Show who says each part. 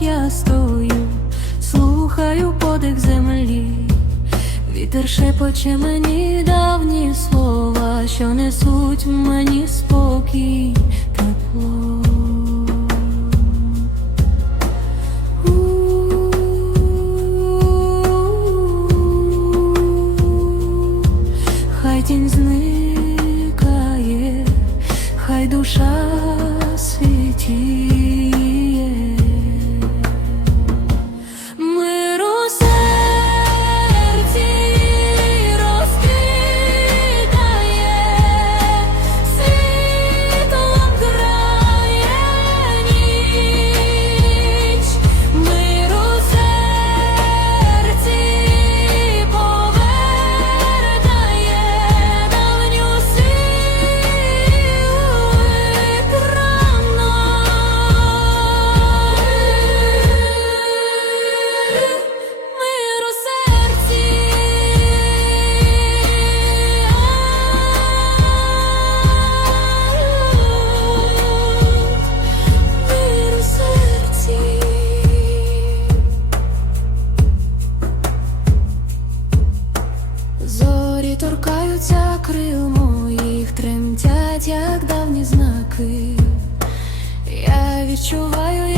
Speaker 1: я стою, слухаю подих землі, вітер шепоче мені давні слова, що несуть мені спокій тепло. Тінь зникає, хай душа світить. Торкаються крил моїх, тремтять, як давні знаки. Я відчуваю.